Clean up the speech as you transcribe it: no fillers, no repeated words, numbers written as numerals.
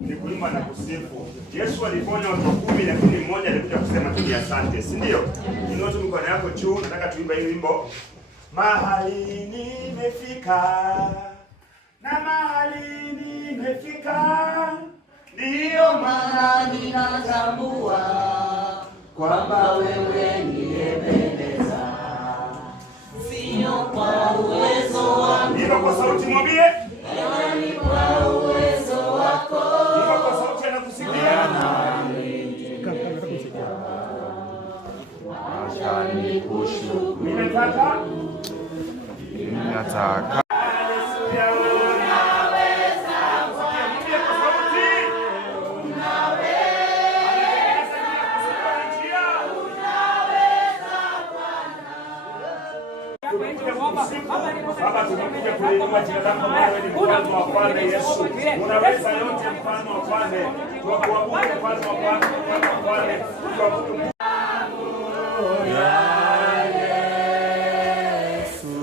ni kuimba na kusifu. Yesu aliponya watu 10 lakini mmoja alikuja kusema tu asante, si ndio? Inua tu mikono yako juu, nataka tuimbe hii wimbo. Mahali nimefika na mahali nimefika, ndio maana ninatambua kwamba wewe niyependeza, sio kwa uwezo wangu. Ndio kwa sauti mwambie, ni kwa uwezo wako. Ndio kwa sauti anakusikia. Ashani kushukuru. Ninataka Baba, tunakuja kuinua jina lako, wewe ni mfalme wa wafalme. Yesu, unaweza yote, mfalme wa wafalme. Tuabudu mfalme wa wafalme, tuabudu Yesu.